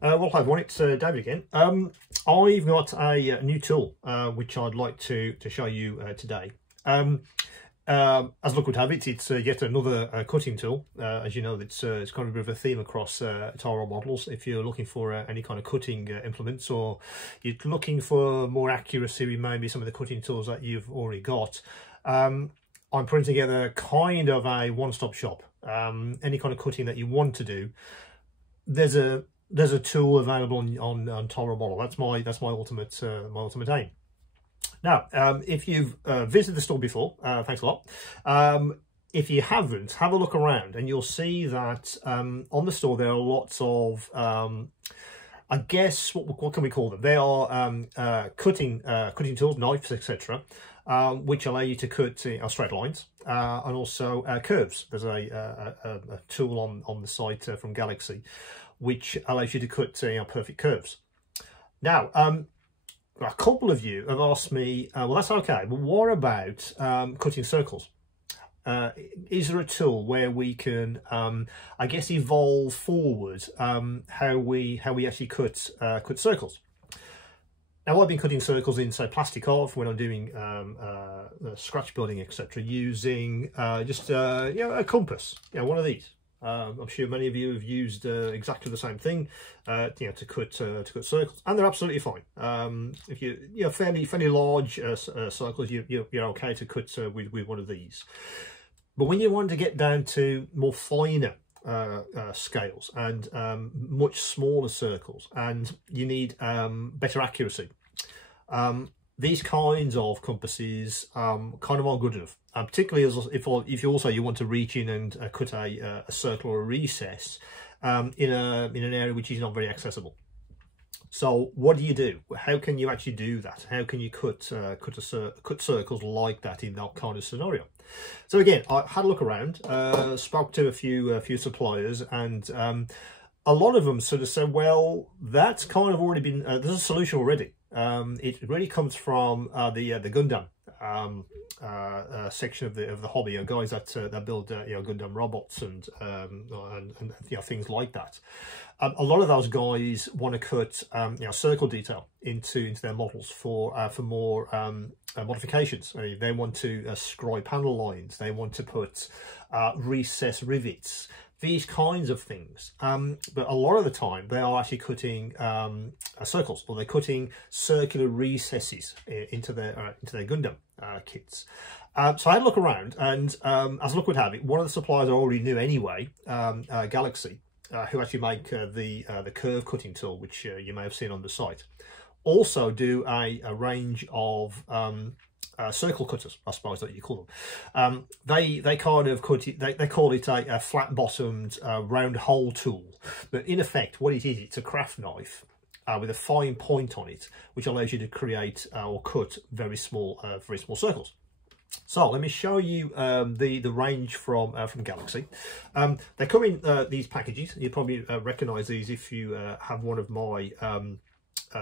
Well, hi everyone, it's David again. I've got a new tool which I'd like to show you today. As luck would have it, it's yet another cutting tool. As you know, it's kind of a bit of a theme across Toro models. If you're looking for any kind of cutting implements, or you're looking for more accuracy with maybe some of the cutting tools that you've already got, I'm putting together kind of a one-stop shop. Any kind of cutting that you want to do, there's a tool available on Toro model. That's my ultimate aim. Now, if you've visited the store before, thanks a lot. If you haven't, have a look around and you'll see that on the store there are lots of I guess what can we call them? They are cutting tools, knives, etc., which allow you to cut straight lines and also curves. There's a tool on the site from Galaxy which allows you to cut perfect curves. Now, a couple of you have asked me, well, that's okay, but what about cutting circles? Is there a tool where we can, I guess, evolve forward how we actually cut circles? Now, I've been cutting circles in, say, plastic art when I'm doing scratch building, etc., using just a compass, one of these. I'm sure many of you have used exactly the same thing, to cut circles, and they're absolutely fine. If you're fairly large circles, you're okay to cut with one of these. But when you want to get down to more finer scales and much smaller circles, and you need better accuracy, these kinds of compasses kind of aren't good enough, particularly if you want to reach in and cut a circle or a recess in an area which is not very accessible. So what do? How can you actually do that? How can you cut circles like that in that kind of scenario? So again, I had a look around, spoke to a few suppliers, and a lot of them sort of said, well, that's kind of already been, there's a solution already. It really comes from the Gundam section of the hobby, guys that build Gundam robots and things like that. A lot of those guys want to cut circle detail into their models for more modifications. They want to scribe panel lines. They want to put recess rivets, these kinds of things. But a lot of the time they are actually cutting circles, or they're cutting circular recesses into their Gundam kits. So I had a look around, and as luck would have it, one of the suppliers I already knew anyway, Galaxy, who actually make the curve cutting tool, which you may have seen on the site, also do a range of circle cutters, I suppose that you call them. They kind of cut it, they call it a flat bottomed round hole tool, but in effect what it is, it's a craft knife with a fine point on it, which allows you to create or cut very small circles. So let me show you the range from Galaxy. They come in these packages. You probably recognise these if you have one of my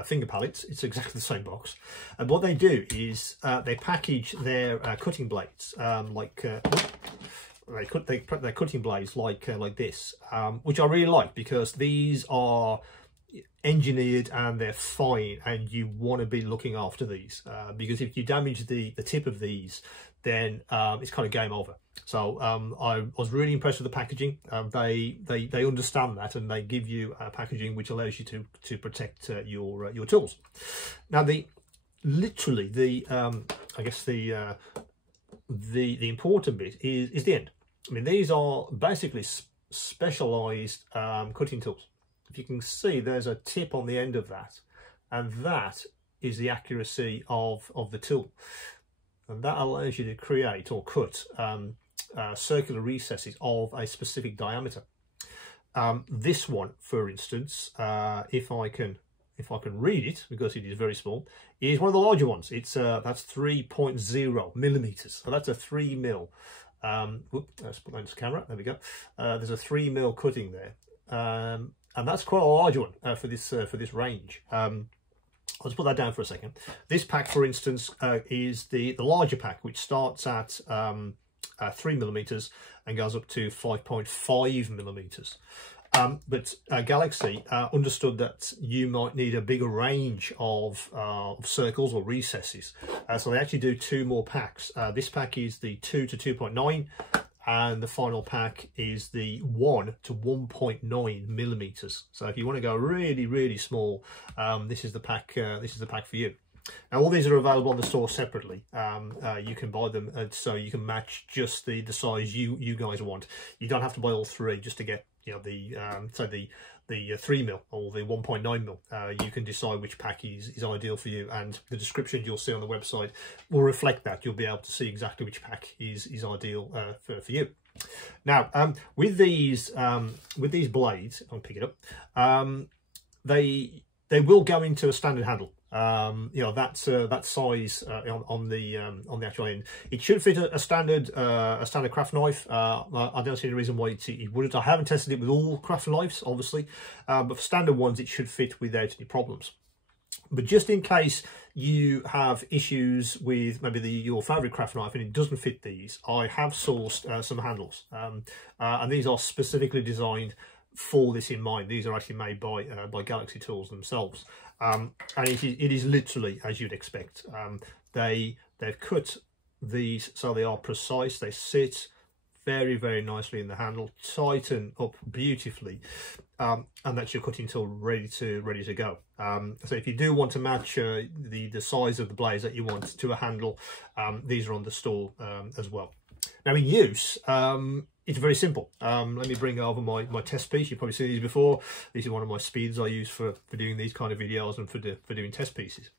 finger palettes. It's exactly the same box, and what they do is they package their cutting blades they put their cutting blades like this, which I really like, because these are engineered and they're fine, and you want to be looking after these, because if you damage the tip of these, then it's kind of game over. So I was really impressed with the packaging. They understand that, and they give you packaging which allows you to protect your tools. Now I guess the important bit is the end. I mean, these are basically specialised cutting tools. If you can see, there's a tip on the end of that, and that is the accuracy of the tool, and that allows you to create or cut circular recesses of a specific diameter. This one, for instance, if I can read it, because it is very small, is one of the larger ones. It's that's 3.0 millimeters. So that's a 3 mil. Let's put that into camera. There we go. There's a 3 mil cutting there. And that's quite a large one for this range. Let's put that down for a second. This pack, for instance, is the larger pack, which starts at 3 millimeters and goes up to 5.5 millimeters. But Galaxy understood that you might need a bigger range of circles or recesses. So they actually do 2 more packs. This pack is the 2 to 2.9, and the final pack is the 1 to 1.9 millimeters. So if you want to go really, really small, this is the pack. This is the pack for you. Now, all these are available on the store separately. You can buy them so you can match just the size you guys want. You don't have to buy all 3 just to get, you know, the 3 mil or the 1.9 mil. You can decide which pack is ideal for you, and the description you'll see on the website will reflect that. You'll be able to see exactly which pack is ideal for you. Now, with these blades, I'll pick it up. They will go into a standard handle. You know, that size on the actual end. It should fit a standard craft knife. I don't see any reason why it wouldn't. I haven't tested it with all craft knives, obviously, but for standard ones, it should fit without any problems. But just in case you have issues with maybe your favorite craft knife and it doesn't fit these, I have sourced some handles, and these are specifically designed for this in mind. These are actually made by Galaxy Tools themselves, and it is literally as you'd expect. They've cut these so they are precise. They sit very, very nicely in the handle, tighten up beautifully, and that's your cutting tool ready to go. So if you do want to match the size of the blades that you want to a handle, these are on the store as well. Now, in use, it's very simple. Let me bring over my test piece. You've probably seen these before. This is one of my speeds I use for doing these kind of videos and for doing test pieces.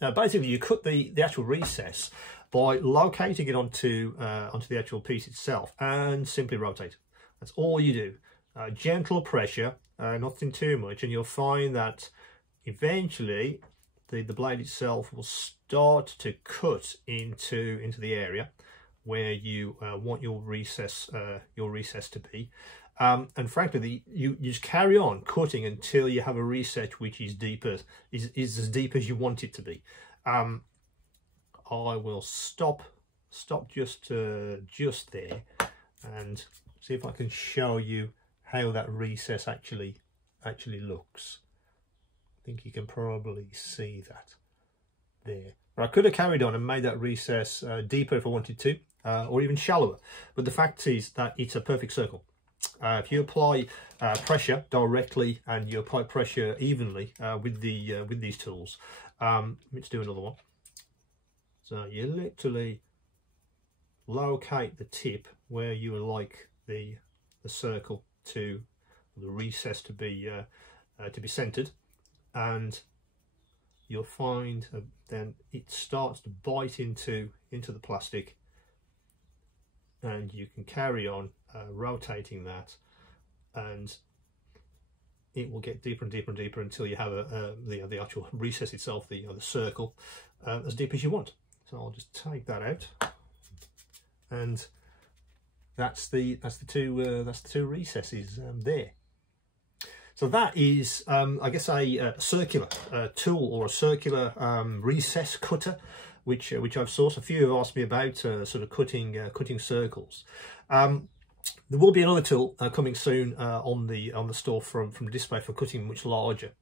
Now, basically, you cut the actual recess by locating it onto the actual piece itself and simply rotate. That's all you do. Gentle pressure, nothing too much, and you'll find that eventually the blade itself will start to cut into the area where you want your recess to be, and frankly, you just carry on cutting until you have a recess which is as deep as you want it to be. I will stop just there and see if I can show you how that recess actually looks. I think you can probably see that there. But I could have carried on and made that recess deeper if I wanted to, or even shallower. But the fact is that it's a perfect circle. If you apply pressure directly and you apply pressure evenly with these tools, let's do another one. So you literally locate the tip where you would like the circle to, the recess to be centered, and you'll find then it starts to bite into the plastic, and you can carry on rotating that, and it will get deeper and deeper and deeper until you have the actual recess itself, the circle, as deep as you want. So I'll just take that out, and that's the two recesses there. So that is, I guess, a circular tool, or a circular recess cutter, which I've sourced. A few have asked me about sort of cutting circles. There will be another tool coming soon on the store from Display for cutting much larger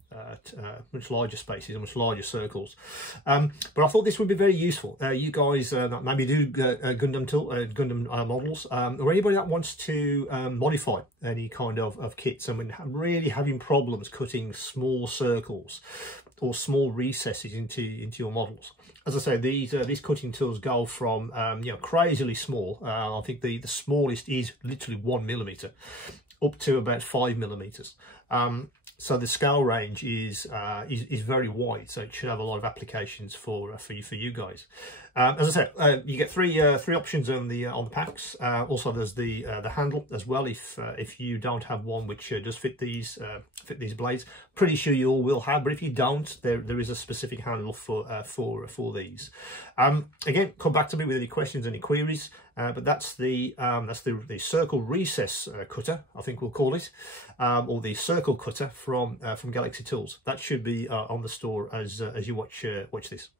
spaces and much larger circles. But I thought this would be very useful. You guys that maybe do Gundam models, or anybody that wants to modify any kind of kits and when really having problems cutting small circles or small recesses into your models. As I say, these cutting tools go from you know, crazily small. I think the smallest is literally 1 millimeter, up to about 5 millimeters. So the scale range is very wide. So it should have a lot of applications for you guys. As I said, you get three options on the packs. Also, there's the handle as well. If you don't have one which does fit these blades, pretty sure you all will have. But if you don't, there is a specific handle for these. Again, come back to me with any questions, any queries. But that's the circle recess cutter, I think we'll call it, or the circle cutter from Galaxy Tools. That should be on the store as you watch this.